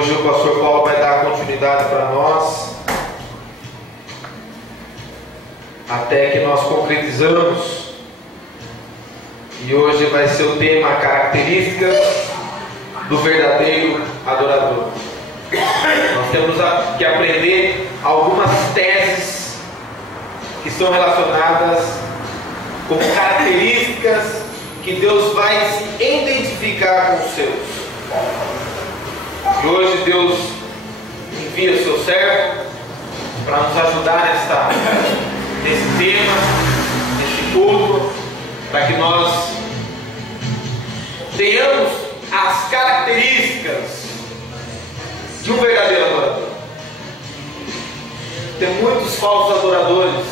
Hoje o pastor Paulo vai dar continuidade para nós, até que nós concretizamos. E hoje vai ser o tema características do verdadeiro adorador. Nós temos que aprender algumas teses que são relacionadas com características que Deus vai se identificar com os seus. E hoje Deus envia o seu servo para nos ajudar nesse tema, nesse culto, para que nós tenhamos as características de um verdadeiro adorador. Tem muitos falsos adoradores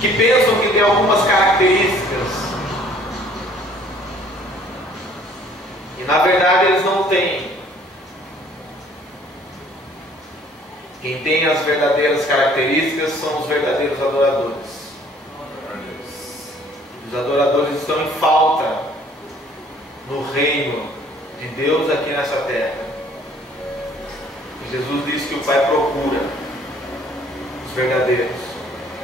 que pensam que tem algumas características e na verdade eles não têm. Quem tem as verdadeiras características são os verdadeiros adoradores. Os adoradores estão em falta no reino de Deus aqui nessa terra. E Jesus disse que o Pai procura os verdadeiros.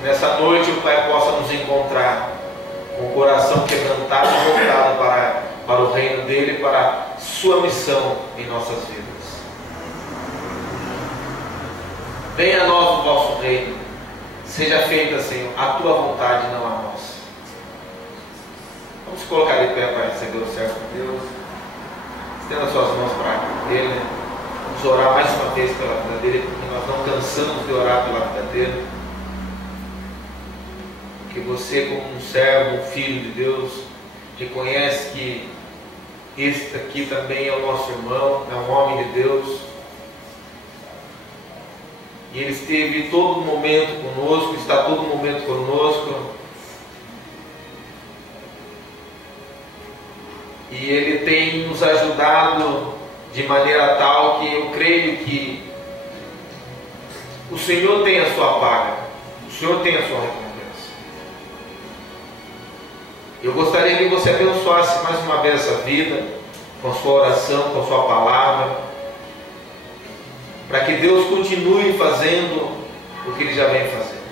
Nessa noite o Pai possa nos encontrar com o coração quebrantado e voltado para o reino dele, para a sua missão em nossas vidas. Venha a nós o vosso reino, seja feita, Senhor, a tua vontade, não a nossa. Vamos colocar de pé para receber o servo de Deus. Estenda as suas mãos para ele. Vamos orar mais uma vez pela vida dele, porque nós não cansamos de orar pela vida dele. Porque você, como um servo, um filho de Deus, reconhece que este aqui também é o nosso irmão, é um homem de Deus. E ele esteve todo momento conosco, está todo momento conosco. E ele tem nos ajudado de maneira tal que eu creio que o Senhor tem a sua paga, o Senhor tem a sua recompensa. Eu gostaria que você abençoasse mais uma vez essa vida, com a sua oração, com a sua palavra, para que Deus continue fazendo o que Ele já vem fazendo.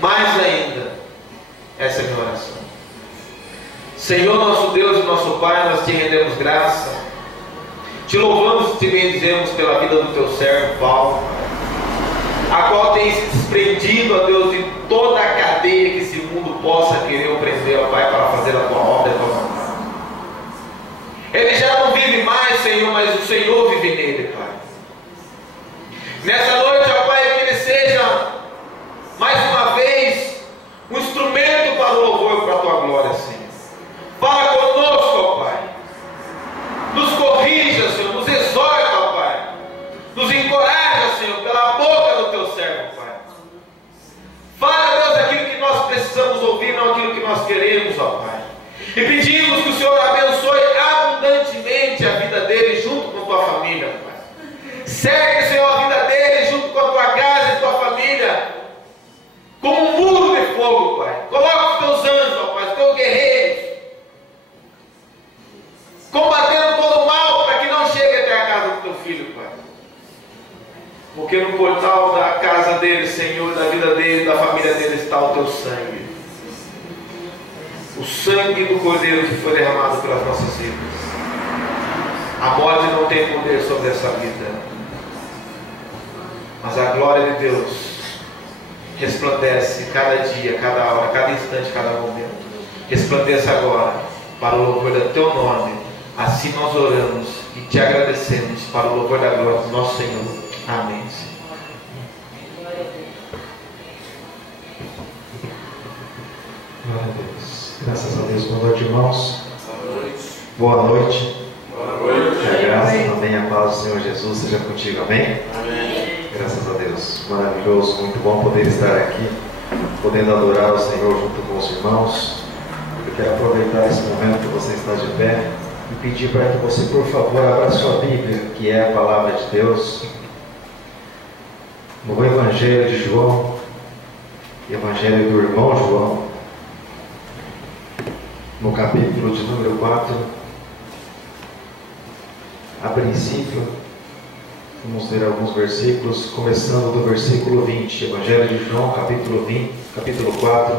Mais ainda, essa é a minha oração. Senhor nosso Deus e nosso Pai, nós te rendemos graça, te louvamos e te bendizemos pela vida do teu servo Paulo, a qual tem se desprendido, ó Deus, de toda a cadeia que esse mundo possa querer o prender, ó Pai, para fazer a tua obra e a tua vontade. Ele já não vive mais, Senhor, mas o Senhor vive nele, Pai. Nessa noite, ó Pai, que ele seja mais uma vez um instrumento para o louvor e para a tua glória, Senhor. Fala conosco, ó Pai. Nos corrija, Senhor. Nos exorta, ó Pai. Nos encoraja, Senhor, pela boca do teu servo, Pai. Fala, Deus, aquilo que nós precisamos ouvir, não aquilo que nós queremos, ó Pai. E pedimos que o Senhor abençoe abundantemente a vida dele junto com a tua família, Pai. Cerque, Senhor, a vida dele junto com a tua casa e tua família como um muro de fogo, Pai. Coloca os teus anjos, ó Pai, os teus guerreiros, combatendo todo o mal para que não chegue até a casa do teu filho, Pai. Porque no portal da casa dele, Senhor, da vida dele, da família dele está o teu sangue. O sangue do Cordeiro que foi derramado pelas nossas vidas. A morte não tem poder sobre essa vida, mas a glória de Deus resplandece cada dia, cada hora, cada instante, cada momento. Resplandeça agora para o louvor do teu nome. Assim nós oramos e te agradecemos para o louvor da glória do nosso Senhor. Amém. Glória a Deus. Graças a Deus. Boa noite, irmãos. Boa noite. Boa noite. Que a graça, amém, a paz do Senhor Jesus seja contigo, amém? Amém. Graças a Deus. Maravilhoso, muito bom poder estar aqui, podendo adorar o Senhor junto com os irmãos. Eu quero aproveitar esse momento que você está de pé e pedir para que você, por favor, abra sua Bíblia, que é a palavra de Deus, no Evangelho de João, Evangelho do irmão João, no capítulo de número 4, A princípio, vamos ler alguns versículos, começando do versículo 20, Evangelho de João, capítulo 4,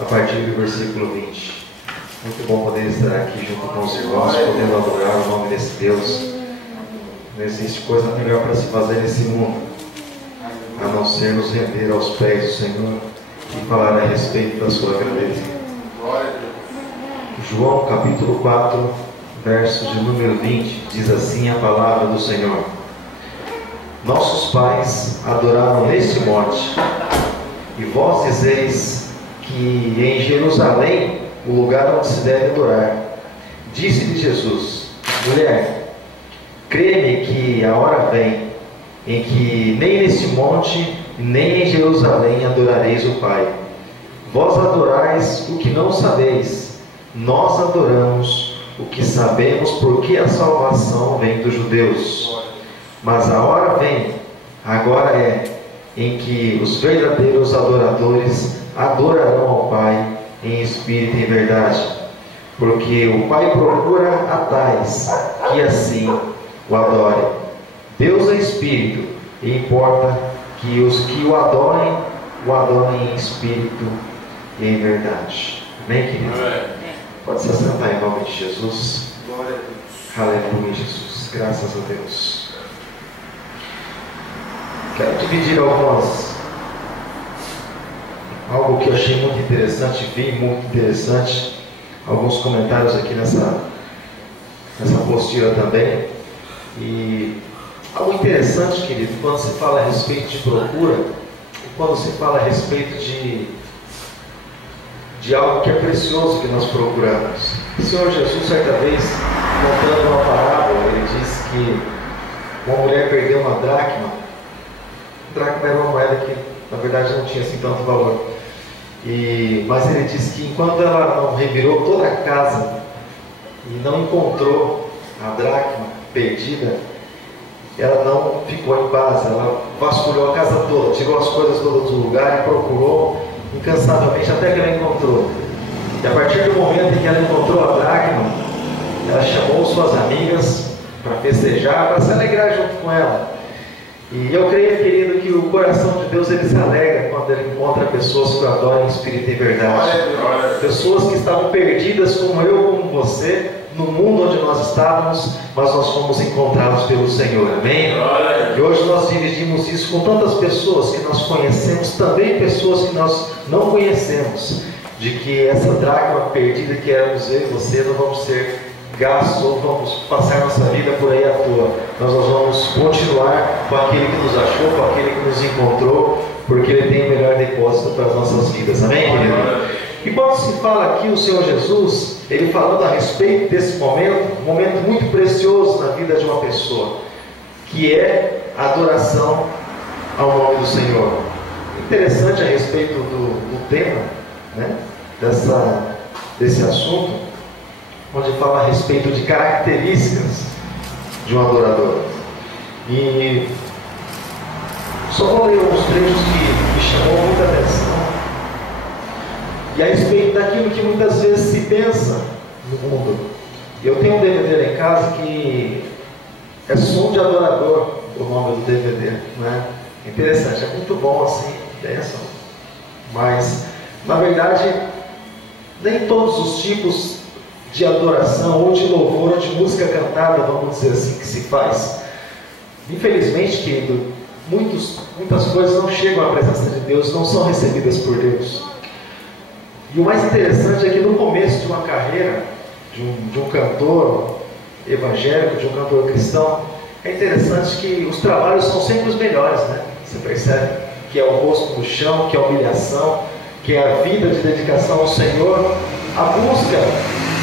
a partir do versículo 20. Muito bom poder estar aqui junto com os irmãos, podendo adorar o nome desse Deus. Não existe coisa melhor para se fazer nesse mundo, a não ser nos render aos pés do Senhor e falar a respeito da sua grandeza. João capítulo 4, verso de número 20, diz assim a palavra do Senhor: Nossos pais adoraram neste monte, e vós dizeis que em Jerusalém o lugar onde se deve adorar. Disse-lhe Jesus: Mulher, crê-me que a hora vem em que nem neste monte, nem em Jerusalém adorareis o Pai. Vós adorais o que não sabeis, nós adoramos o que sabemos, porque a salvação vem dos judeus. Mas a hora vem, agora é, em que os verdadeiros adoradores adorarão ao Pai em espírito e em verdade, porque o Pai procura a tais que assim o adorem. Deus é espírito, e importa que os que o adorem em espírito e em verdade. Amém, querido? Pode se assentar em nome de Jesus. Glória a Deus. Aleluia, Jesus. Graças a Deus. Quero dividir algo que eu achei muito interessante, vi muito interessante, alguns comentários aqui nessa apostila também. E algo interessante, querido, quando se fala a respeito de procura, e quando se fala a respeito de algo que é precioso que nós procuramos. O Senhor Jesus, certa vez, contando uma parábola, ele disse que uma mulher perdeu uma dracma. Dracma era uma moeda que, na verdade, não tinha assim tanto valor. Mas ele disse que enquanto ela não revirou toda a casa e não encontrou a dracma perdida, ela não ficou em paz. Ela vasculhou a casa toda, tirou as coisas todas do lugar e procurou incansavelmente até que ela encontrou. E a partir do momento em que ela encontrou a dracma, ela chamou suas amigas para festejar, para se alegrar junto com ela. E eu creio, querido, que o coração de Deus ele se alegra quando ele encontra pessoas que o adoram em espírito e em verdade. Pessoas que estavam perdidas como eu, como você, no mundo onde nós estávamos, mas nós fomos encontrados pelo Senhor. Amém? E hoje nós dividimos isso com tantas pessoas que nós conhecemos, também pessoas que nós não conhecemos, de que essa dracma perdida que éramos eu e você, não vamos ser gastos ou vamos passar nossa vida por aí à toa. Nós vamos continuar com aquele que nos achou, com aquele que nos encontrou, porque ele tem o melhor depósito para as nossas vidas. Amém, querido? E quando se fala aqui o Senhor Jesus, ele falando a respeito desse momento, um momento muito precioso na vida de uma pessoa, que é a adoração ao nome do Senhor. Interessante a respeito do tema, né, desse assunto, onde fala a respeito de características de um adorador. E só vou ler uns trechos que me chamou muita atenção. E a respeito daquilo que muitas vezes se pensa no mundo. Eu tenho um DVD lá em casa que é Som de Adorador, o nome do DVD, né? Interessante, é muito bom assim, bênção. Mas, na verdade, nem todos os tipos de adoração, ou de louvor, ou de música cantada, vamos dizer assim, que se faz. Infelizmente, querido, muitas coisas não chegam à presença de Deus, não são recebidas por Deus. E o mais interessante é que no começo de uma carreira, de um cantor evangélico, de um cantor cristão, é interessante que os trabalhos são sempre os melhores, né? Você percebe que é o rosto no chão, que é a humilhação, que é a vida de dedicação ao Senhor, a busca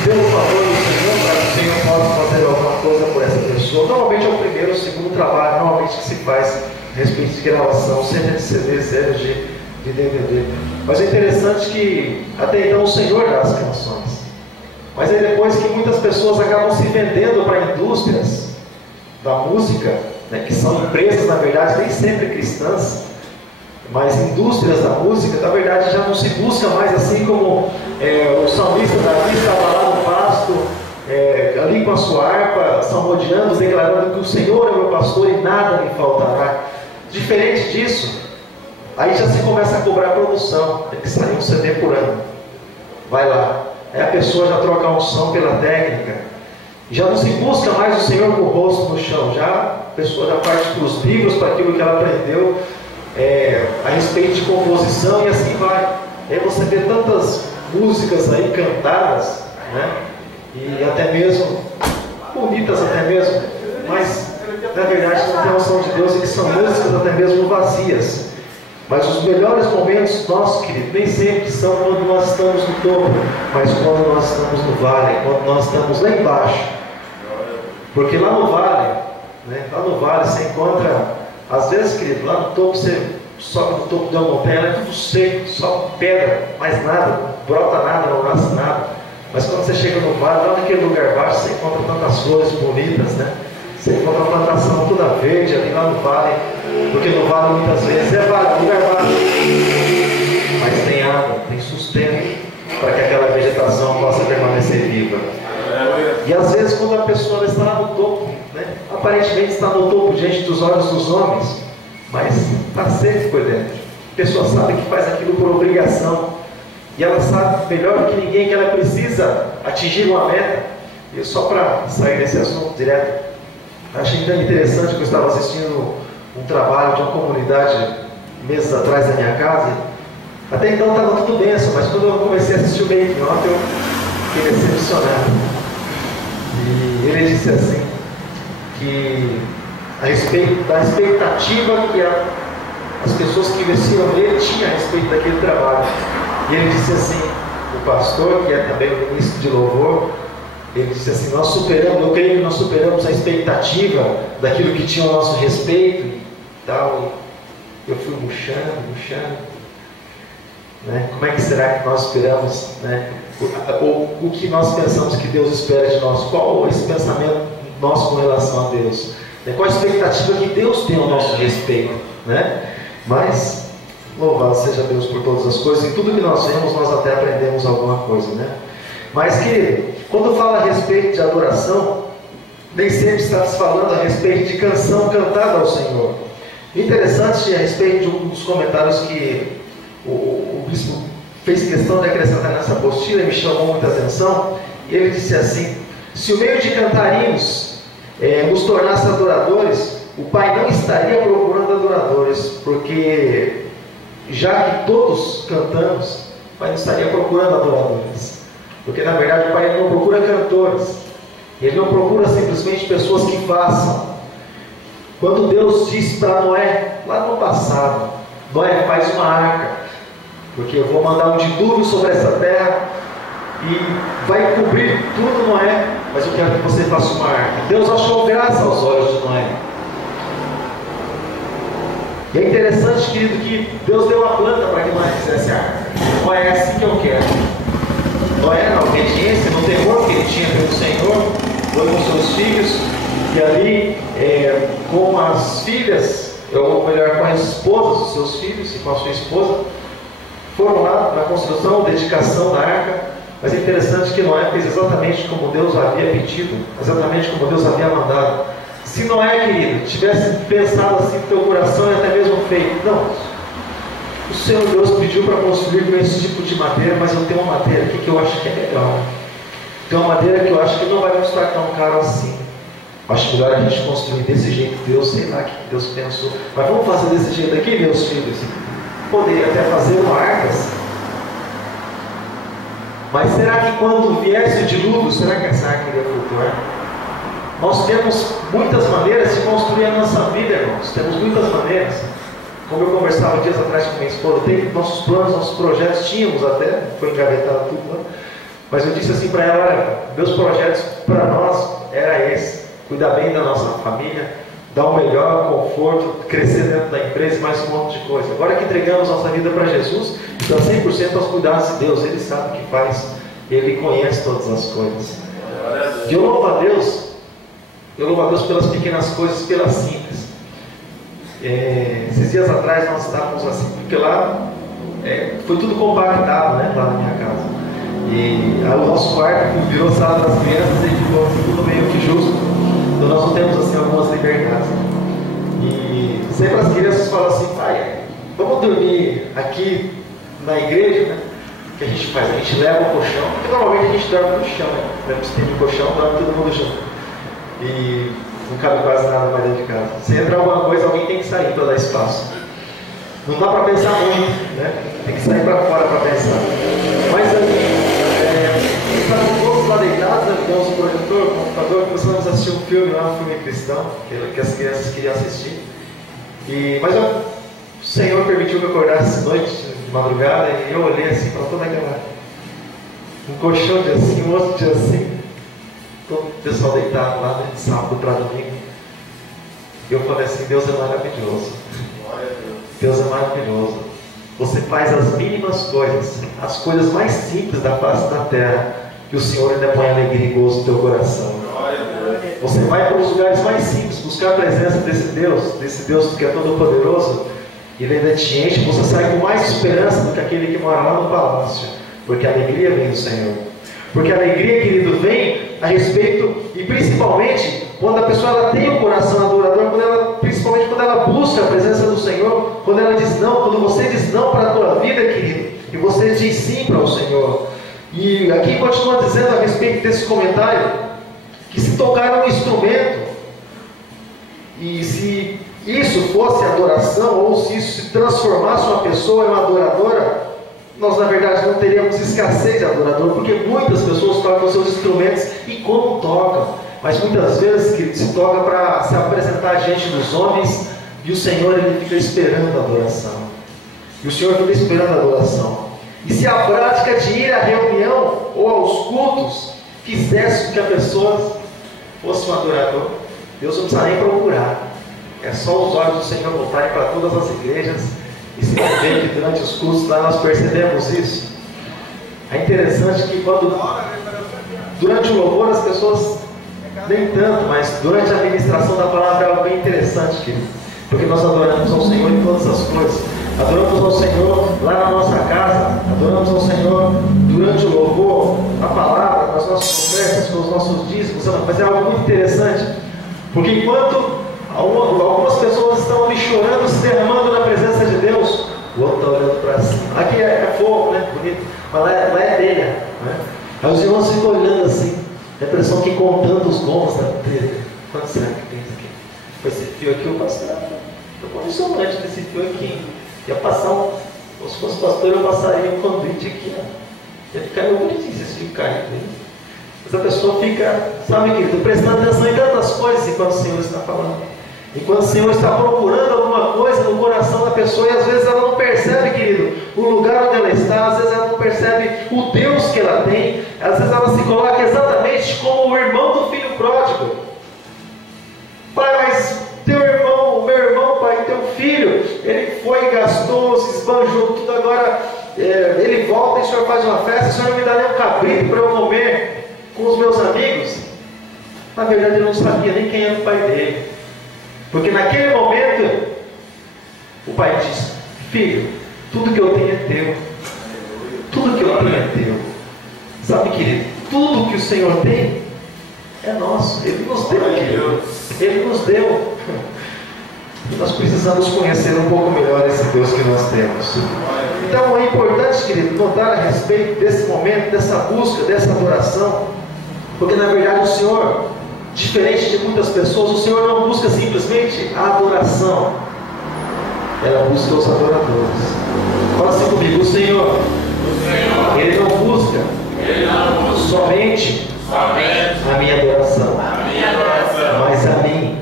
pelo favor do Senhor, para que o Senhor possa fazer alguma coisa por essa pessoa. Normalmente é o primeiro ou o segundo trabalho, normalmente que se faz a respeito de gravação, seja de CD, seja de DVD. Mas é interessante que até então o Senhor dá as canções. Mas é depois que muitas pessoas acabam se vendendo para indústrias da música, né, que são empresas, na verdade, nem sempre cristãs, mas indústrias da música, na verdade já não se busca mais assim como o salmista Davi estava lá no pasto, ali com a sua harpa, salmodiando, declarando que o Senhor é meu pastor e nada me faltará. Diferente disso, aí já se começa a cobrar produção, tem que sair um CD por ano. Vai lá. Aí a pessoa já troca a unção pela técnica. Já não se busca mais o Senhor com o rosto no chão. Já a pessoa já parte para os livros, para aquilo que ela aprendeu a respeito de composição e assim vai. Aí você vê tantas músicas aí cantadas, né? E até mesmo bonitas até mesmo, mas na verdade não tem noção de Deus e que são músicas até mesmo vazias. Mas os melhores momentos nossos, querido, nem sempre são quando nós estamos no topo, mas quando nós estamos no vale, quando nós estamos lá embaixo. Porque lá no vale, né, lá no vale você encontra, às vezes, querido, lá no topo você sobe no topo de uma montanha, é tudo seco, só pedra, mais nada, não brota nada, não nasce nada. Mas quando você chega no vale, lá naquele lugar baixo, você encontra tantas flores bonitas, né? Você encontra a plantação toda verde ali lá no vale, porque no vale muitas vezes vale, lugar baixo, mas tem água, tem sustento para que aquela vegetação possa permanecer viva. E às vezes quando a pessoa está lá no topo, né, aparentemente está no topo diante dos olhos dos homens, mas está seco por dentro. A pessoa sabe que faz aquilo por obrigação, e ela sabe melhor do que ninguém que ela precisa atingir uma meta. E só para sair desse assunto direto, achei tão interessante que eu estava assistindo um trabalho de uma comunidade meses atrás da minha casa. Até então estava tudo bem, mas quando eu comecei a assistir o making off, eu fiquei decepcionado. E ele disse assim, que a respeito da expectativa que as pessoas que investiram nele tinham a respeito daquele trabalho. E ele disse assim, o pastor, que é também o ministro de louvor, ele disse assim, eu creio que nós superamos a expectativa daquilo que tinha ao nosso respeito e tal. Eu fui murchando, né? Como é que será que nós esperamos, né? O que nós pensamos que Deus espera de nós? Qual esse pensamento nosso com relação a Deus? Qual a expectativa que Deus tem ao nosso respeito, né? Mas louvado seja Deus por todas as coisas, e tudo que nós vemos, nós até aprendemos alguma coisa, né? Mas, querido, quando fala a respeito de adoração, nem sempre está se falando a respeito de canção cantada ao Senhor. Interessante a respeito de um dos comentários que o bispo fez questão de acrescentar nessa apostila, e me chamou muita atenção. E ele disse assim: se o meio de cantar hinos nos tornasse adoradores, o Pai não estaria procurando adoradores, porque já que todos cantamos, o Pai não estaria procurando adoradores, porque na verdade o Pai não procura cantores, Ele não procura simplesmente pessoas que façam. Quando Deus disse para Noé, lá no passado, Noé, faz uma arca, porque eu vou mandar um dilúvio sobre essa terra e vai cobrir tudo, Noé, mas eu quero que você faça uma arca. Deus achou graça aos olhos de Noé. E é interessante, querido, que Deus deu uma planta para que Noé fizesse a arca. Noé, é assim que eu quero. Noé, na obediência, no temor que ele tinha pelo Senhor, foi com seus filhos, e ali, com as filhas, ou melhor, com as esposas dos seus filhos e com a sua esposa, foram lá na construção, dedicação da arca. Mas é interessante que Noé fez exatamente como Deus havia pedido, exatamente como Deus havia mandado. Se Noé, querido, tivesse pensado assim no teu coração e até mesmo feito, não, o Senhor Deus pediu para construir com esse tipo de madeira, mas eu tenho uma madeira aqui que eu acho que é legal. Tem uma madeira que eu acho que não vai custar tão caro assim. Acho melhor a gente construir desse jeito. Deus, sei lá o que Deus pensou, mas vamos fazer desse jeito aqui, meus filhos. Poderia até fazer uma arca assim. Mas será que quando viesse o dilúvio, será que essa arca iria flutuar? Nós temos muitas maneiras de construir a nossa vida, irmãos. Temos muitas maneiras. Como eu conversava dias atrás com minha esposa, tem nossos planos, nossos projetos, tínhamos até, foi engavetado tudo lá. Mas eu disse assim para ela: olha, meus projetos para nós era esse: cuidar bem da nossa família, dar o melhor conforto, crescer dentro da empresa e mais um monte de coisa. Agora que entregamos nossa vida para Jesus, está 100% aos cuidados de Deus. Ele sabe o que faz, Ele conhece todas as coisas. E eu louvo a Deus pelas pequenas coisas, pelas simples. Esses dias atrás nós estávamos assim, porque lá foi tudo compactado, né, lá na minha casa. E aí o nosso quarto virou sala das crianças e ficou tudo meio que justo. Então nós não temos assim algumas liberdades. E sempre as crianças falam assim: pai, vamos dormir aqui na igreja, né? O que a gente faz? A gente leva o colchão, porque normalmente a gente dorme no chão, né? Se tem um colchão, dorme todo mundo no chão. E não cabe quase nada mais dentro de casa. Se entrar alguma coisa, alguém tem que sair para dar espaço. Não dá para pensar muito, né? Tem que sair para fora para pensar. Mas estamos todos lá deitados, né? Temos um projetor, um computador, começamos a assistir um filme lá, um filme cristão, que as crianças queriam assistir. Mas o Senhor permitiu que eu acordasse noite, de madrugada, e eu olhei assim para toda aquela. Um colchão de assim, um outro de assim, todo o pessoal deitado lá, né, de sábado para domingo. E eu falei assim: Deus é maravilhoso. Deus é maravilhoso. Você faz as mínimas coisas, as coisas mais simples da face da terra, que o Senhor ainda põe alegria e gozo no teu coração. Você vai para os lugares mais simples, buscar a presença desse Deus que é todo poderoso, e Ele ainda te enche, você sai com mais esperança do que aquele que mora lá no palácio, porque a alegria vem do Senhor. Porque a alegria, querido, vem a respeito, e principalmente quando a pessoa ela tem um coração adorador, principalmente quando ela busca a presença do Senhor, quando ela diz não, quando você diz não para a tua vida, querido, e você diz sim para o Senhor. E aqui continua dizendo a respeito desse comentário, que se tocar um instrumento, e se isso fosse adoração, ou se isso se transformasse uma pessoa em uma adoradora, nós na verdade não teríamos escassez de adorador, porque muitas pessoas tocam seus instrumentos e como tocam, mas muitas vezes que se toca para se apresentar diante dos homens, e o Senhor ele fica esperando a adoração, e o Senhor fica esperando a adoração. E se a prática de ir à reunião ou aos cultos fizesse com que a pessoa fosse um adorador, Deus não precisa nem procurar, é só os olhos do Senhor voltarem para todas as igrejas. E se vê que durante os cultos lá nós percebemos isso. É interessante que durante o louvor as pessoas, nem tanto, mas durante a ministração da palavra é algo bem interessante, querido. Porque nós adoramos ao Senhor em todas as coisas. Adoramos ao Senhor lá na nossa casa, adoramos ao Senhor durante o louvor, a palavra, nas nossas conversas, com os nossos dízimos. Mas é algo muito interessante, porque enquanto algumas pessoas estão ali chorando, se derramando na presença de Deus, o outro está olhando para cima. Aqui é fogo, né? Bonito. Mas lá é telha, né? Aí os irmãos ficam olhando assim. Tem a impressão que contando os gomos da telha. Quanto será que tem isso aqui? Esse fio aqui eu passava. Eu condicionante desse fio aqui. Ia passar se fosse pastor, eu passaria um conduíte aqui, ó. Ia ficar meio bonitinho se esse fio cair. Mas a pessoa fica, sabe, querido, prestando atenção em tantas coisas enquanto o Senhor está falando. Enquanto o Senhor está procurando alguma coisa no coração da pessoa, e às vezes ela não percebe, querido, o lugar onde ela está, às vezes ela não percebe o Deus que ela tem, às vezes ela se coloca exatamente como o irmão do filho pródigo. Pai, mas teu irmão, o meu irmão, pai, teu filho, ele foi, gastou, se esbanjou tudo, agora ele volta e o Senhor faz uma festa, o Senhor não me dá nem um cabrito para eu comer com os meus amigos. Na verdade ele não sabia nem quem era o pai dele. Porque naquele momento, o pai diz: filho, tudo que eu tenho é teu. Tudo que eu tenho é teu. Sabe, querido, tudo que o Senhor tem é nosso. Ele nos deu, querido. Ele nos deu. E nós precisamos conhecer um pouco melhor esse Deus que nós temos. Então é importante, querido, notar a respeito desse momento, dessa busca, dessa adoração. Porque na verdade o Senhor, diferente de muitas pessoas, o Senhor não busca simplesmente a adoração, ela busca os adoradores. Fala assim comigo: o Senhor, Ele não busca somente a minha adoração, mas a mim,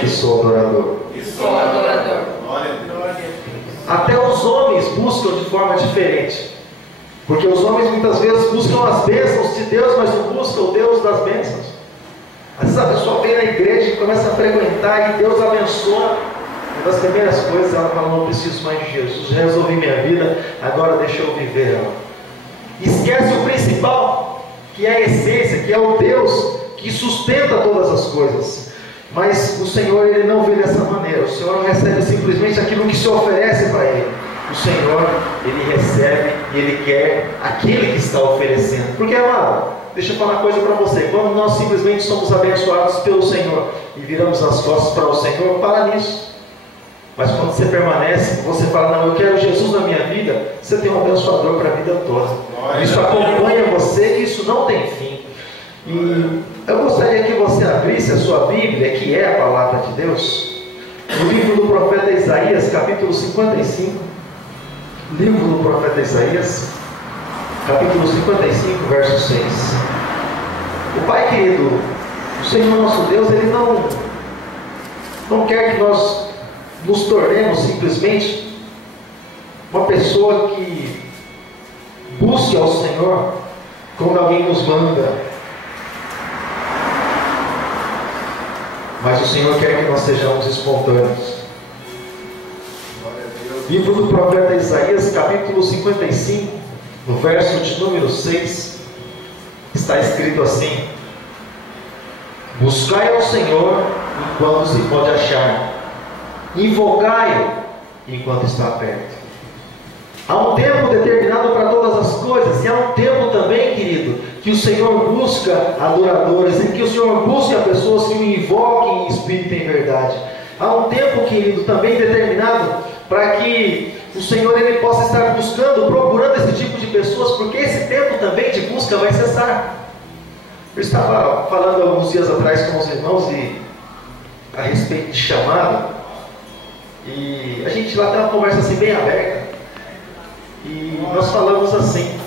que sou adorador. Até os homens buscam de forma diferente, porque os homens muitas vezes buscam as bênçãos de Deus, mas não buscam o Deus das bênçãos. Às vezes a pessoa vem na igreja e começa a frequentar e Deus abençoa. Uma das primeiras coisas ela fala: não preciso mais de Jesus, já resolvi minha vida, agora deixa eu viver ela. Esquece o principal, que é a essência, que é o Deus que sustenta todas as coisas. Mas o Senhor, Ele não vê dessa maneira. O Senhor não recebe simplesmente aquilo que se oferece para Ele. O Senhor, Ele recebe e Ele quer aquele que está oferecendo. Porque, amado, deixa eu falar uma coisa para você: quando nós simplesmente somos abençoados pelo Senhor e viramos as costas para o Senhor, para nisso. Mas quando você permanece, você fala, não, eu quero Jesus na minha vida, você tem um abençoador para a vida toda. Isso acompanha você, e isso não tem fim. E eu gostaria que você abrisse a sua Bíblia, que é a palavra de Deus, no livro do profeta Isaías, capítulo 55. Livro do profeta Isaías, capítulo 55, verso 6. O Pai querido, o Senhor nosso Deus, Ele não quer que nós nos tornemos simplesmente uma pessoa que busque ao Senhor quando alguém nos manda, mas o Senhor quer que nós sejamos espontâneos. Livro do profeta Isaías, capítulo 55, no verso de número 6, está escrito assim: buscai ao Senhor enquanto se pode achar, invocai-o enquanto está perto. Há um tempo determinado para todas as coisas, e há um tempo também, querido, que o Senhor busca adoradores, em que o Senhor busca pessoas que o invoquem em espírito e em verdade. Há um tempo, querido, também determinado para que o Senhor Ele possa estar buscando, procurando esse tipo de pessoas, porque esse tempo também de busca vai cessar. Eu estava falando alguns dias atrás com os irmãos a respeito de chamado, e a gente lá tem uma conversa assim bem aberta, e nós falamos assim: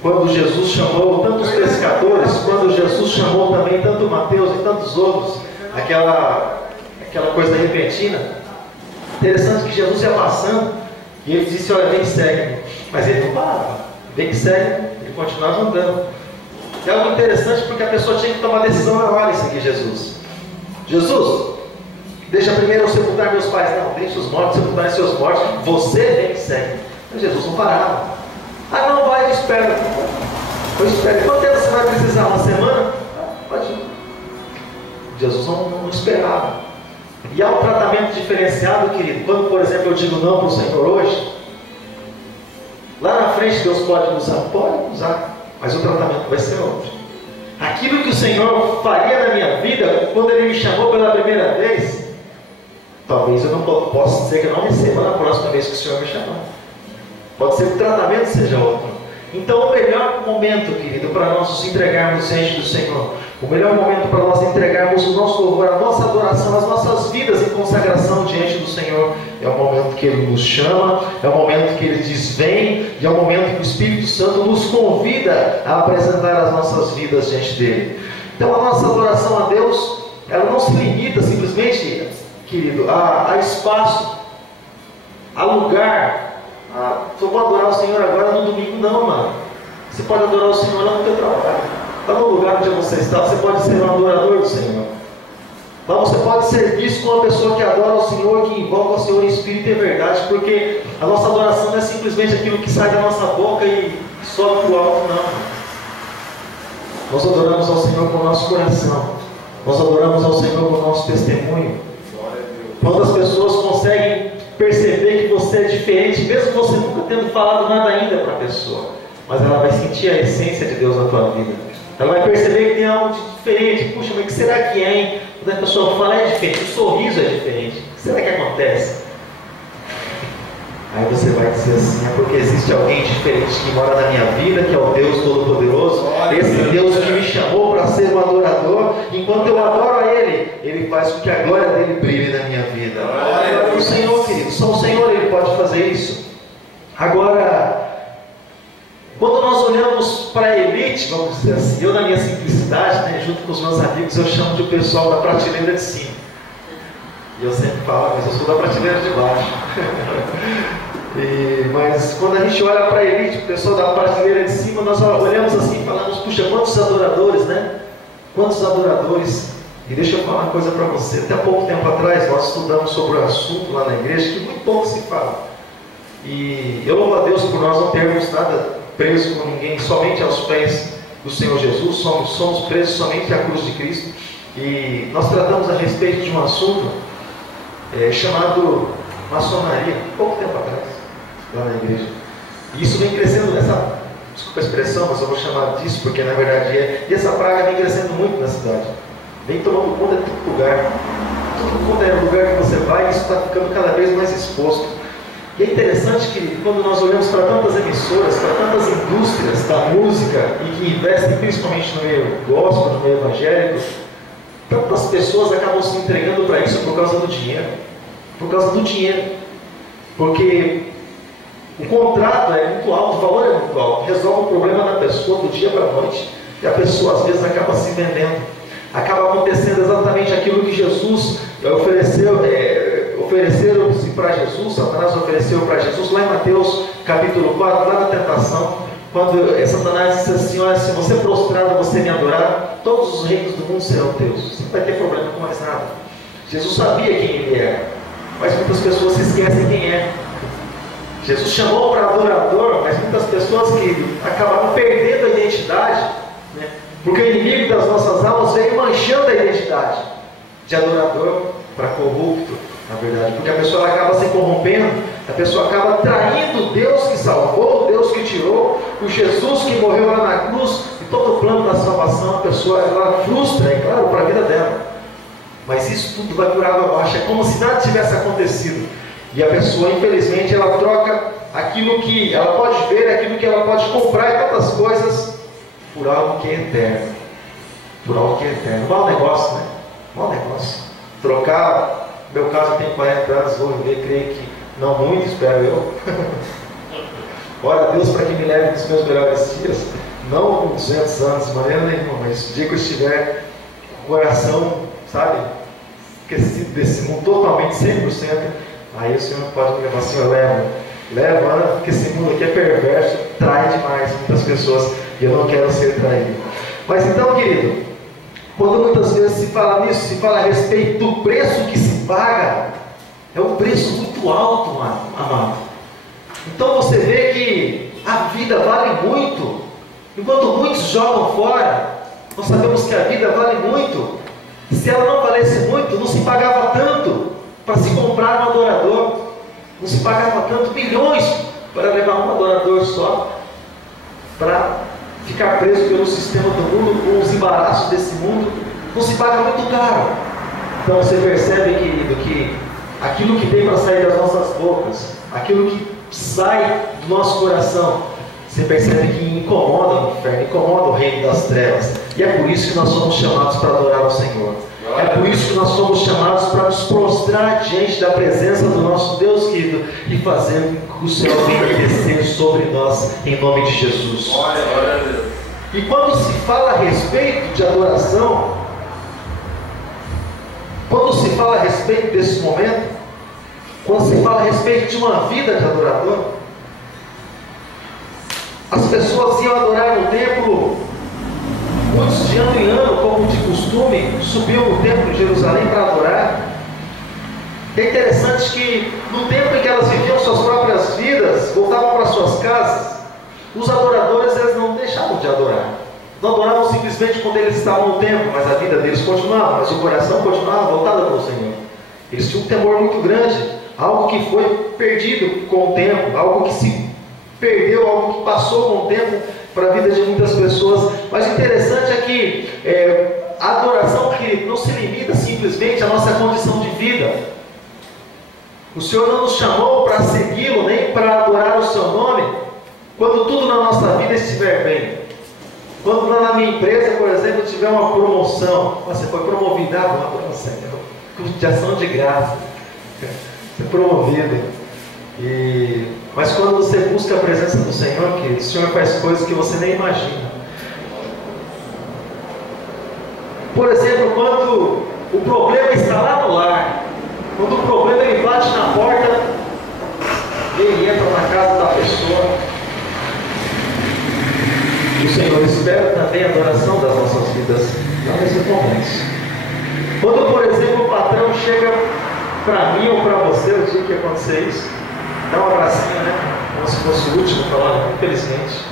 quando Jesus chamou tantos pescadores, quando Jesus chamou também tanto Mateus e tantos outros, aquela coisa repentina, interessante que Jesus ia passando e Ele disse: olha, vem, segue-me. Mas Ele não parava, vem que segue, Ele continuava andando. É algo interessante, porque a pessoa tinha que tomar decisão na hora em seguir Jesus. Jesus, deixa primeiro eu sepultar meus pais. Não, deixa os mortos sepultarem seus mortos, você vem que segue. Mas Jesus não parava. Ah, não, vai, eu espero. Eu espero. Quanto tempo você vai precisar? Uma semana? Pode ir. Jesus não esperava. E há um tratamento diferenciado, querido. Quando, por exemplo, eu digo não para o Senhor hoje, lá na frente Deus pode me usar? Pode usar, mas o tratamento vai ser outro. Aquilo que o Senhor faria na minha vida, quando Ele me chamou pela primeira vez, talvez eu não possa dizer que eu não receba na próxima vez que o Senhor me chamar. Pode ser que o tratamento seja outro. Então, o melhor momento, querido, para nós nos entregarmos diante do Senhor, o melhor momento para nós entregarmos o nosso louvor, a nossa adoração, as nossas vidas em consagração diante do Senhor, é o momento que Ele nos chama, é o momento que Ele diz vem, e é o momento que o Espírito Santo nos convida a apresentar as nossas vidas diante dEle. Então, a nossa adoração a Deus, ela não se limita simplesmente, querido, a espaço, a lugar. Eu vou adorar o Senhor agora no domingo. Não, mano. Você pode adorar o Senhor lá no teu trabalho. Está no lugar onde você está, você pode ser um adorador do Senhor. Então você pode ser visto como uma pessoa que adora o Senhor, que invoca o Senhor em espírito e verdade, porque a nossa adoração não é simplesmente aquilo que sai da nossa boca e sobe para o alto, não. Nós adoramos ao Senhor com o nosso coração. Nós adoramos ao Senhor com o nosso testemunho. Quando as pessoas conseguem perceber que você é diferente, mesmo você nunca tendo falado nada ainda para a pessoa, mas ela vai sentir a essência de Deus na tua vida. Ela vai perceber que tem algo de diferente. Puxa, mas o que será que é, hein? Quando a pessoa fala é diferente, o sorriso é diferente, o que será que acontece? Aí você vai dizer assim: é porque existe alguém diferente que mora na minha vida, que é o Deus Todo-Poderoso, esse Deus que me chamou para ser um adorador. Enquanto eu adoro a Ele, Ele faz com que a glória dEle brilhe na minha vida. O Senhor, querido, só o Senhor Ele pode fazer isso. Agora, quando nós olhamos para a elite, vamos dizer assim, eu na minha simplicidade, né, junto com os meus amigos, eu chamo de o pessoal da prateleira de cima. E eu sempre falo, mas eu sou da prateleira de baixo. Mas quando a gente olha para a elite, o pessoal da prateleira de cima, nós olhamos assim e falamos: puxa, quantos adoradores, né? Quantos adoradores. E deixa eu falar uma coisa para você. Até pouco tempo atrás nós estudamos sobre o assunto lá na igreja, que muito pouco se fala. E eu louvo a Deus por nós não termos nada preso com ninguém, somente aos pés do Senhor Jesus. Somos presos somente à cruz de Cristo. E nós tratamos a respeito de um assunto chamado maçonaria, pouco tempo atrás, lá na igreja. E isso vem crescendo nessa, desculpa a expressão, mas eu vou chamar disso porque na verdade é. E essa praga vem crescendo muito na cidade. Vem tomando conta de todo lugar. Todo quanto é lugar que você vai, isso está ficando cada vez mais exposto. E é interessante que quando nós olhamos para tantas emissoras, para tantas indústrias da música e que investem principalmente no meio gospel, no meio evangélico, tantas pessoas acabam se entregando para isso por causa do dinheiro. Por causa do dinheiro. Porque o contrato é muito alto, o valor é muito alto, resolve o problema da pessoa do dia para a noite, e a pessoa às vezes acaba se vendendo. Acaba acontecendo exatamente aquilo que Jesus ofereceram-se para Jesus, Satanás ofereceu para Jesus, lá em Mateus capítulo 4, lá na tentação, quando Satanás disse assim: olha, se você prostrado, você me adorar, todos os reinos do mundo serão teus, você não vai ter problema com mais nada. Jesus sabia quem ele era, mas muitas pessoas se esquecem quem é. Jesus chamou para adorador, mas muitas pessoas que acabaram perdendo a identidade, né? Porque o inimigo das nossas almas veio manchando a identidade de adorador para corrupto, na verdade, porque a pessoa acaba se corrompendo, a pessoa acaba traindo Deus que salvou, Deus que tirou, o Jesus que morreu lá na cruz, e todo o plano da salvação, a pessoa ela frustra, é claro, para a vida dela. Mas isso tudo vai por água abaixo, é como se nada tivesse acontecido. E a pessoa, infelizmente, ela troca aquilo que ela pode ver, aquilo que ela pode comprar e tantas coisas, por algo que é eterno. Por algo que é eterno. Mau negócio, né? Mau negócio. Trocar, no meu caso eu tenho 40 anos, vou viver, creio que não muito, espero eu. Ora a Deus para que me leve nos meus melhores dias. Não com 200 anos, de maneira nenhuma, mas o dia que eu estiver com o coração, sabe, esquecido desse mundo, totalmente, 100%, aí o Senhor pode me levar assim: leva, porque esse mundo aqui é perverso, trai demais muitas pessoas, e eu não quero ser traído. Mas então, querido, quando muitas vezes se fala nisso, se fala a respeito do preço que se paga, é um preço muito alto, amado. Então você vê que a vida vale muito, enquanto muitos jogam fora, nós sabemos que a vida vale muito. Se ela não valesse muito, não se pagava tanto para se comprar um adorador, não se pagava tanto, milhões para levar um adorador só, para ficar preso pelo sistema do mundo, com os embaraços desse mundo, não se paga muito caro. Então você percebe, querido, que aquilo que tem para sair das nossas bocas, aquilo que sai do nosso coração, você percebe que incomoda o inferno, incomoda o reino das trevas. E é por isso que nós somos chamados para adorar o Senhor. É por isso que nós somos chamados para nos prostrar diante da presença do nosso Deus querido e fazer com que o céu venha descer sobre nós, em nome de Jesus. Glória a Deus. E quando se fala a respeito de adoração, quando se fala a respeito desse momento, quando se fala a respeito de uma vida de adorador, as pessoas iam adorar no templo, muitos de ano em ano, como de costume, subiam no templo de Jerusalém para adorar. É interessante que no tempo em que elas viviam suas próprias vidas, voltavam para suas casas, os adoradores eles não deixavam de adorar. Não adoravam simplesmente quando eles estavam no templo, mas a vida deles continuava, mas o coração continuava voltado para o Senhor. Eles tinham um temor muito grande, algo que foi perdido com o tempo, algo que se perdeu, algo que passou com o tempo para a vida de muitas pessoas. Mas o interessante é que a adoração que não se limita simplesmente à nossa condição de vida. O Senhor não nos chamou para segui-lo, nem para adorar o seu nome, quando tudo na nossa vida estiver bem. Quando na minha empresa, por exemplo, tiver uma promoção, você foi promovido, uma promoção, de ação de graça, ser promovido. Mas quando você busca a presença do Senhor, que o Senhor faz coisas que você nem imagina. Por exemplo, quando o problema está lá no lar, quando o problema ele bate na porta, ele entra na casa da pessoa. E o Senhor espera também a adoração das nossas vidas nesses momentos. Quando, por exemplo, o patrão chega para mim ou para você, o dia que acontecer isso, dá um abracinho, né? Como se fosse o último, falando, infelizmente,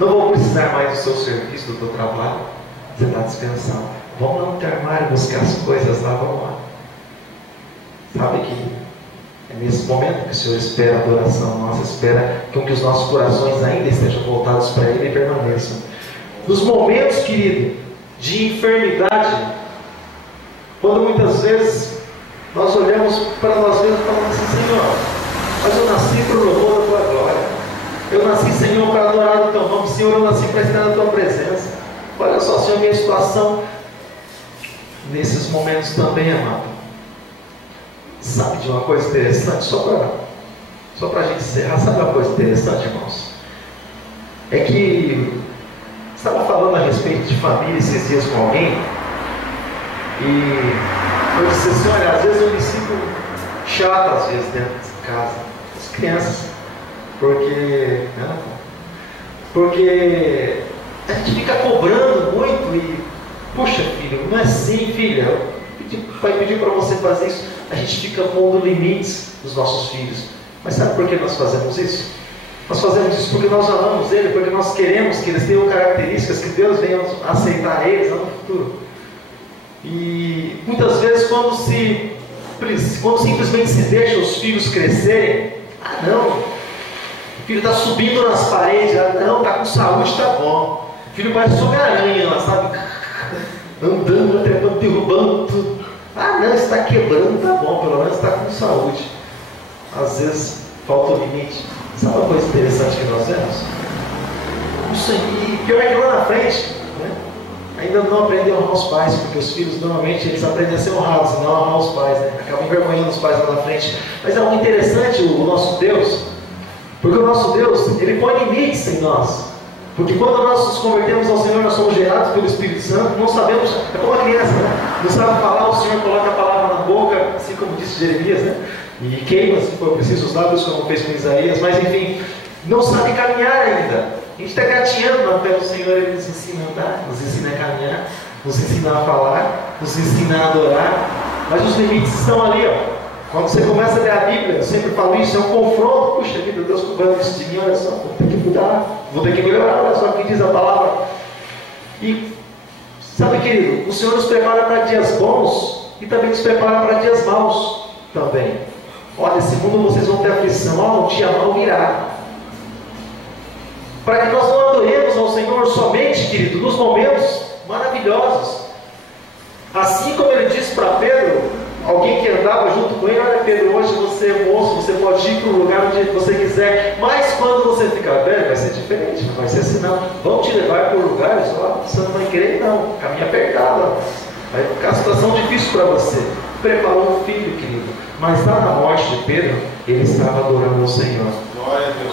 não vou precisar mais do seu serviço, do teu trabalho. Você está descansando. Vamos lá no teu armário buscar as coisas lá, vamos lá. Sabe que É nesse momento que o Senhor espera a adoração nossa, espera que os nossos corações ainda estejam voltados para Ele e permaneçam. Nos momentos, querido, de enfermidade, quando muitas vezes nós olhamos para nós mesmos e falamos assim: Senhor, mas eu nasci para o louvor da Tua glória, eu nasci, Senhor, para adorar o Teu nome, Senhor, eu nasci para estar na Tua presença. Olha só, Senhor, a minha situação. Nesses momentos também, amado, sabe de uma coisa interessante? Só para a gente encerrar, sabe uma coisa interessante, irmãos? É que estava falando a respeito de família esses dias com alguém, e eu disse assim: olha, às vezes eu me sinto chato, às vezes, dentro de casa, as crianças, porque a gente fica cobrando muito e, poxa, filho, não é assim, filha, vai pedir para você fazer isso. A gente fica pondo limites nos nossos filhos. Mas sabe por que nós fazemos isso? Nós fazemos isso porque nós amamos ele, porque nós queremos que eles tenham características que Deus venha aceitar eles no futuro. E muitas vezes quando simplesmente se deixa os filhos crescerem, não, o filho está subindo nas paredes, não, está com saúde, está bom. O filho parece Homem-Aranha, sabe? Andando, trepando, derrubando tudo. Não, está quebrando, tá bom, pelo menos está com saúde. Às vezes falta o limite. Sabe uma coisa interessante que nós vemos? E pior é que lá na frente, né, ainda não aprendem a honrar os pais, porque os filhos normalmente eles aprendem a ser honrados e não a honrar os pais, né? Acabam envergonhando os pais lá na frente. Mas é algo interessante o nosso Deus, porque o nosso Deus, Ele põe limites em nós. Porque quando nós nos convertemos ao Senhor, nós somos gerados pelo Espírito Santo, não sabemos, é como uma criança, né? Não sabe falar, o Senhor coloca a palavra na boca, assim como disse Jeremias, né? E queima, se for preciso, os lábios, como fez com Isaías, mas enfim, não sabe caminhar ainda. A gente está gatinhando na fé do Senhor, Ele nos ensina a andar, nos ensina a caminhar, nos ensina a falar, nos ensina a adorar, mas os limites estão ali, ó. Quando você começa a ler a Bíblia, eu sempre falo isso, é um confronto. Puxa vida, Deus cobrando isso de mim, olha só, vou ter que mudar, vou ter que melhorar, olha só o que diz a palavra. E, sabe, querido, o Senhor nos prepara para dias bons e também nos prepara para dias maus também. Olha, esse mundo vocês vão ter aflição, um dia mau virá. Para que nós não adoremos ao Senhor somente, querido, nos momentos maravilhosos. Assim como Ele disse para Pedro, alguém que andava junto com ele: olha, Pedro, hoje você é moço, você pode ir para o lugar onde você quiser, mas quando você ficar velho vai ser diferente, não vai ser assim não. Vão te levar por lugares, ó, você não vai querer não, caminho apertado, vai ficar a situação difícil para você. Preparou um filho, querido, mas lá na morte de Pedro, ele estava adorando ao Senhor.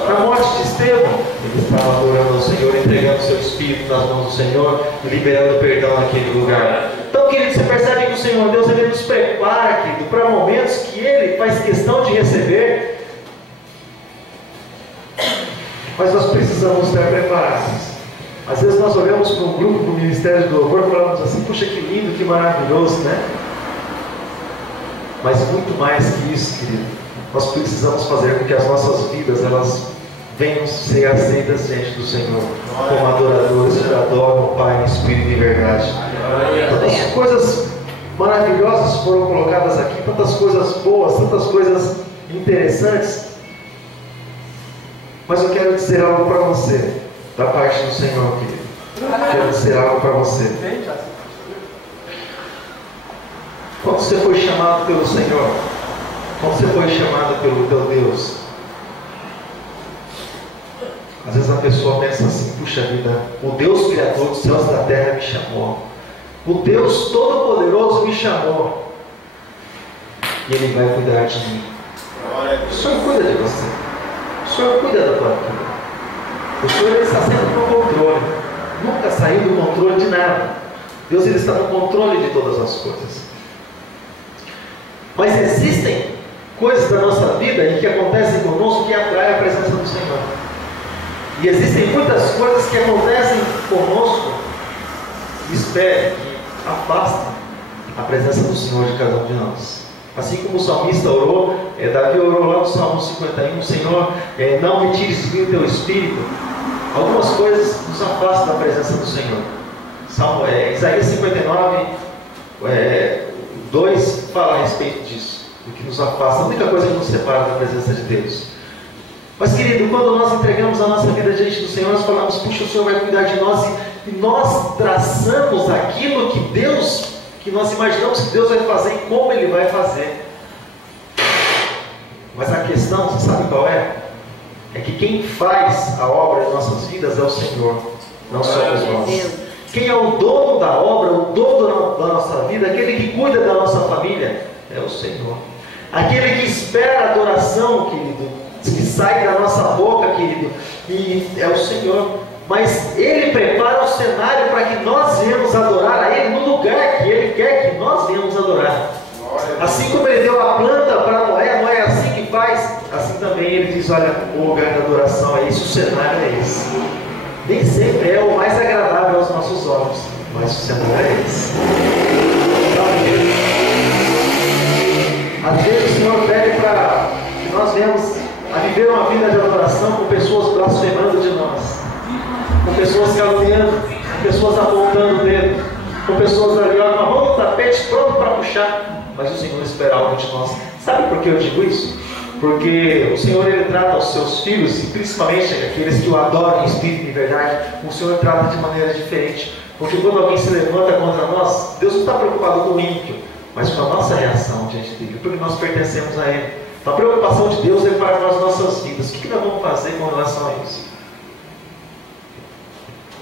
Na morte de Estevão, ele estava adorando ao Senhor, entregando seu espírito nas mãos do Senhor e liberando perdão naquele lugar. Então, querido, você percebe que o Senhor Deus, Ele nos prepara, querido, para momentos que Ele faz questão de receber, mas nós precisamos estar preparados. Às vezes nós olhamos para um grupo do Ministério do Louvor e falamos assim: puxa, que lindo, que maravilhoso, né? Mas muito mais que isso, querido, nós precisamos fazer com que as nossas vidas, elas venham ser aceitas diante do Senhor, como adoradores que adoram o Pai em espírito e verdade. Tantas coisas maravilhosas foram colocadas aqui, tantas coisas boas, tantas coisas interessantes, mas eu quero dizer algo para você, da parte do Senhor, querido. Quero dizer algo para você. Quando você foi chamado pelo Senhor, quando você foi chamado pelo teu Deus, às vezes a pessoa pensa assim: puxa vida, o Deus Criador dos céus e da terra me chamou, o Deus Todo-Poderoso me chamou, e Ele vai cuidar de mim. O Senhor cuida de você, o Senhor cuida da tua vida, o Senhor Ele está sempre no controle, nunca saiu do controle de nada. Deus Ele está no controle de todas as coisas. Mas existem coisas da nossa vida em que acontecem conosco que atraem a presença do Senhor. E existem muitas coisas que acontecem conosco, espere, que afastam a presença do Senhor de cada um de nós. Assim como o salmista orou, Davi orou lá no Salmo 51, Senhor, não me tires do teu espírito. Algumas coisas nos afastam da presença do Senhor. Isaías 59, 2 fala a respeito disso. do que nos afasta, a única coisa que nos separa da presença de Deus. Mas, querido, quando nós entregamos a nossa vida diante do Senhor, nós falamos, puxa, o Senhor vai cuidar de nós, e nós traçamos aquilo que nós imaginamos que Deus vai fazer e como Ele vai fazer. Mas a questão, você sabe qual é? É que quem faz a obra de nossas vidas é o Senhor, não somos nós. Quem é o dono da obra, o dono da nossa vida, aquele que cuida da nossa família, é o Senhor. Aquele que espera a adoração, querido, que sai da nossa boca, querido, e é o Senhor. Mas Ele prepara o cenário para que nós venhamos adorar a Ele no lugar que Ele quer que nós venhamos adorar. Assim como Ele deu a planta para Noé, Noé é assim que faz, assim também Ele diz, olha, o lugar da adoração é esse, o cenário é esse. Nem sempre é o mais agradável aos nossos olhos, mas o cenário é esse. Às vezes o Senhor pede para que nós venhamos a viver uma vida de adoração com pessoas blasfemando de nós, com pessoas caluniando, com pessoas apontando o dedo, com pessoas ali, ó, na mão do tapete, pronto para puxar, mas o Senhor espera algo de nós. Sabe por que eu digo isso? Porque o Senhor, Ele trata os seus filhos, e principalmente aqueles que o adoram em espírito e em verdade, o Senhor trata de maneira diferente. Porque quando alguém se levanta contra nós, Deus não está preocupado com o ímpio, mas com a nossa reação diante dele, porque nós pertencemos a Ele. Então a preocupação de Deus é para as nossas vidas. O que nós vamos fazer com relação a isso?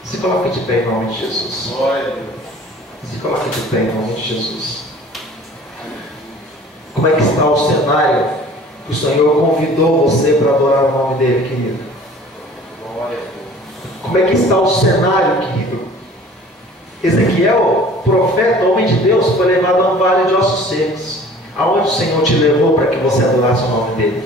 Se coloque de pé em nome de Jesus. Se coloque de pé em nome de Jesus. Como é que está o cenário que o Senhor convidou você para adorar o nome dele, querido? Como é que está o cenário, querido? Ezequiel, profeta, homem de Deus, foi levado a um vale de ossos secos. Aonde o Senhor te levou para que você adorasse o nome dele?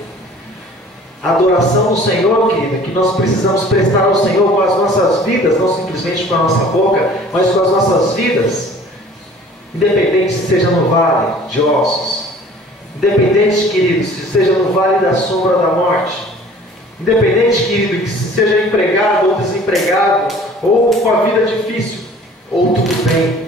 A adoração do Senhor, querido, que nós precisamos prestar ao Senhor com as nossas vidas, não simplesmente com a nossa boca, mas com as nossas vidas, independente se seja no vale de ossos, independente, querido, se seja no vale da sombra da morte, independente, querido, que se seja empregado ou desempregado, ou com a vida difícil, ou tudo bem.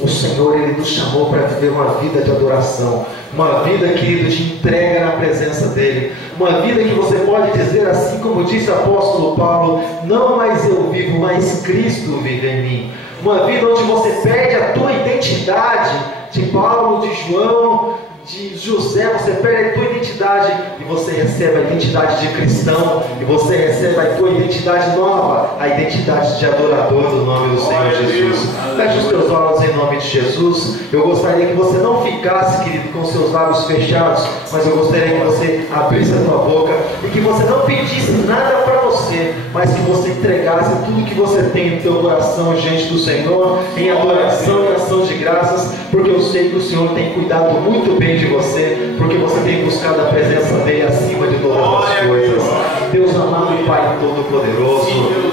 O Senhor, Ele nos chamou para viver uma vida de adoração, uma vida, querido, de entrega na presença dEle, uma vida que você pode dizer assim como disse o apóstolo Paulo, não mais eu vivo, mas Cristo vive em mim. Uma vida onde você perde a tua identidade de Paulo, de João, de José, você perde a tua identidade e você recebe a identidade de cristão, e você recebe a tua identidade nova, a identidade de adorador do nome do Senhor Jesus. Feche os teus olhos em nome de Jesus. Eu gostaria que você não ficasse, querido, com seus lábios fechados, mas eu gostaria que você abrisse a tua boca e que você não pedisse nada para você, mas que você entregasse tudo que você tem no teu coração diante do Senhor, em adoração e ação de graças, porque eu sei que o Senhor tem cuidado muito bem de você, porque você tem buscado a presença dele acima de todas as coisas. Deus amado e Pai Todo-Poderoso,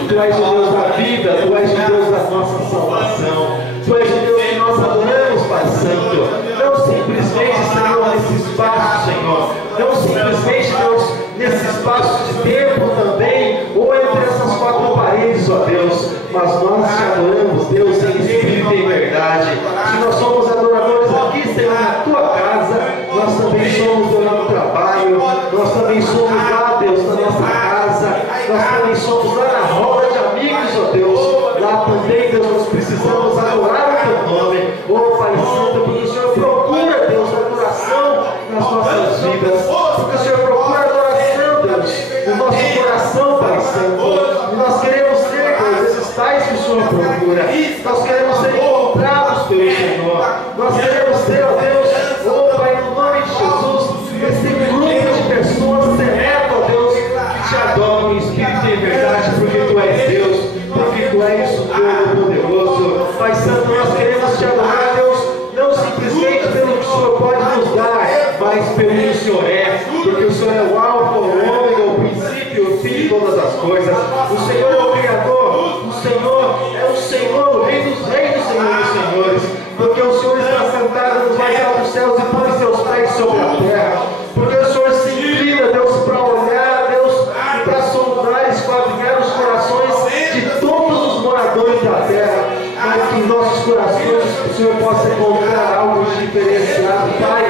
Tu és o Deus da vida, Tu és o Deus da nossa salvação, Tu és o Deus que nós adoramos, Pai Santo. Não simplesmente, Senhor, nesse espaço, Senhor, não simplesmente, Deus, nesse espaço de tempo também, ou entre essas quatro paredes, ó Deus, mas nós te adoramos, Deus, em espírito e em verdade. Se nós somos adoradores aqui, Senhor, na Tua casa, nós também somos do nosso trabalho, nós também somos lá, Deus, na nossa casa, nós também somos lá na roda de amigos, ó Deus, lá também, Deus, nós precisamos adorar o Teu nome, ó Pai Santo, porque o Senhor procura, Deus, adoração nas nossas vidas, porque o Senhor procura adoração, Deus, no nosso coração, Pai Santo, e nós queremos ser, Deus, esses tais que o Senhor procura, nós queremos ser encontrados pelo Senhor, nós queremos ser, ó Deus, ó Pai, no nome de Jesus, esse grupo de pessoas seleto, ó Deus, que te adoram em espírito e em verdade, porque Tu és Deus, porque Tu és o Todo-Poderoso. Pai Santo, nós queremos te adorar, Deus, não simplesmente pelo que o Senhor pode nos dar, mas pelo que o Senhor é, porque o Senhor é o Alfa, o Ômega, o princípio, o fim de todas as coisas. O Senhor é o Criador, o Senhor é o Senhor, o Rei dos Reis, o Senhor dos Senhores, porque o Senhor está sentado nos mais altos céus e põe seus pés sobre a terra, porque o Senhor se inclina, Deus, para olhar, Deus, e para sondar e esquadrinhar os corações de todos os moradores da terra, para que em nossos corações o Senhor possa encontrar algo diferenciado, Pai,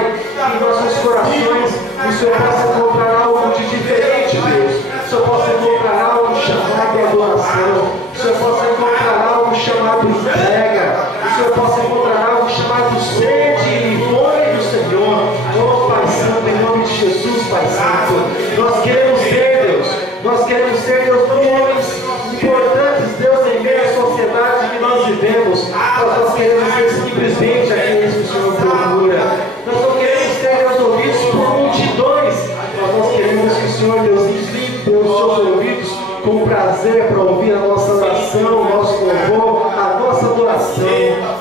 que nós corações, que o Senhor possa encontrar algo de diferente, Deus. Que o Senhor possa encontrar algo chamado adoração. Que o Senhor possa encontrar algo chamado entrega. Que o Senhor possa encontrar algo chamado sede e fome do Senhor. Oh, Pai Santo, em nome de Jesus, Pai Santo. Nós queremos ser, Deus. Nós queremos ser, Deus, não homens importantes, Deus, em meio à sociedade que nós vivemos. Mas nós queremos ser simplesmente aqueles que o Senhor procura. Nós não queremos ser, Deus, ouvidos por multidões. Mas nós queremos que o Senhor, Deus, nos limpe os seus ouvidos com prazer para ouvir a nossa oração, o nosso louvor, a nossa adoração.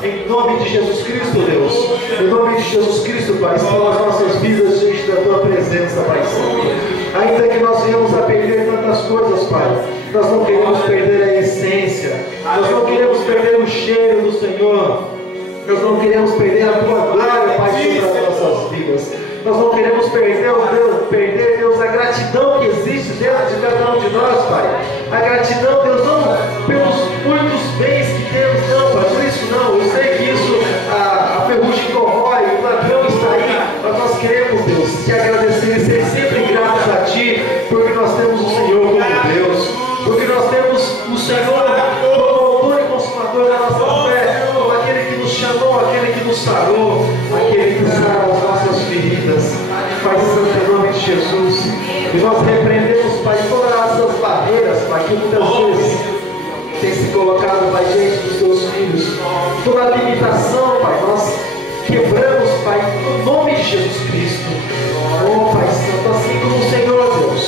Em nome de Jesus Cristo, Deus. Em nome de Jesus Cristo, Pai, expõe as nossas vidas diante da Tua presença, Pai Santo. Ainda que nós venhamos a perder tantas coisas, Pai, nós não queremos perder a essência, nós não queremos perder o cheiro do Senhor, nós não queremos perder a Tua glória, Pai, sobre as nossas vidas. Nós não queremos perder, Deus, a gratidão que existe dentro de cada um de nós, Pai. A gratidão, Deus, não pelos muitos bens que temos, não, Pai, por isso não. Eu sei que isso, a ferrugem corrói, o ladrão está aí, mas nós queremos, Deus, te agradecer e ser sempre gratos a Ti, porque nós temos o Senhor como Deus, porque nós temos o Senhor como autor e consumador da nossa fé, como aquele que nos chamou, aquele que nos sarou, aquele que sara as nossas feridas. Pai Santo, em nome de Jesus, e nós repreendemos, Pai, todas essas barreiras, Pai, que muitas vezes tem se colocado, Pai, diante dos Teus filhos. Toda a limitação, Pai, nós quebramos, Pai, no nome de Jesus Cristo. Oh, Pai Santo, assim como o Senhor, Deus,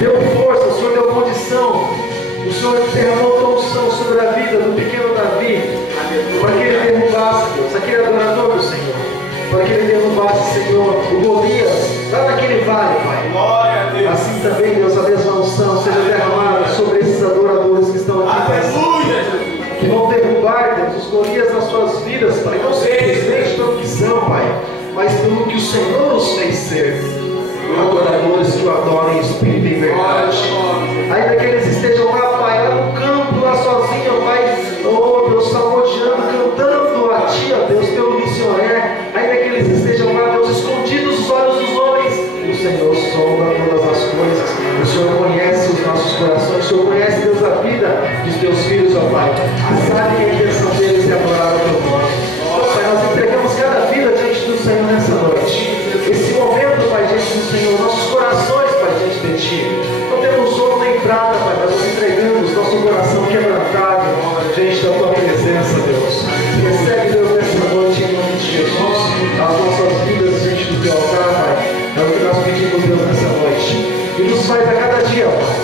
deu força, o Senhor deu condição, o Senhor derramou tua unção sobre a vida do pequeno Davi, para que ele derrubasse, Deus, aquele adorador do Senhor, para que ele derrubasse, Senhor, o Golias, lá naquele vale, Pai. Glória a Deus. Assim também, Deus, a mesma unção seja derramada sobre esses adoradores que estão aqui, Pai, que vão derrubar, Deus, os Golias nas suas vidas, Pai, não simplesmente pelo que são, Pai, mas pelo que o Senhor os fez ser. Adoradores que o adoram em espírito e em verdade. Ainda que eles estejam lá, Pai, lá no campo, lá sozinho, Pai, oh Deus, salmodiando, cantando a Ti, ó Deus, pelo missionário. Ainda que eles estejam lá, Deus, escondidos dos olhos dos homens, o Senhor sonda todas as coisas. O Senhor conhece os nossos corações, o Senhor conhece, Deus, a vida dos Teus filhos, ó Pai. E sabe que a intenção deles é adorar o Teu nome. Pai, nós entregamos cada vida diante do Senhor nessa noite. Esse momento, Pai, diante do Senhor, nossos corações, Pai, diante de Ti. Não temos ouro nem prata, Pai, mas nós entregamos nosso coração quebrantado diante da Tua presença, Deus. Recebe, Deus, nessa noite, em nome de Jesus, as nossas vidas diante do Teu altar, Pai. É o que nós pedimos, Deus, nessa noite. E nos faz a cada dia, Pai,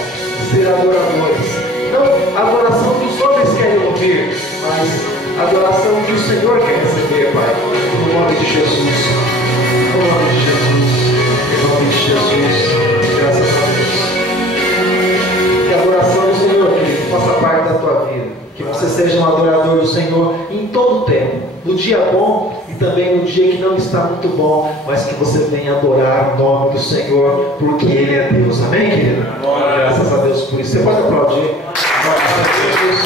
ser adoradores. Não a adoração que os homens querem ouvir, mas a adoração que o Senhor quer receber, Pai. No nome de Jesus. No nome de Jesus. Em nome de Jesus. Graças a Deus. Que a adoração do Senhor, querido, faça parte da tua vida. Que você seja um adorador do Senhor em todo o tempo. No dia bom e também no dia que não está muito bom, mas que você venha adorar o nome do Senhor, porque Ele é Deus. Amém, querido? Graças a Deus por isso. Você pode aplaudir. Glória a Deus.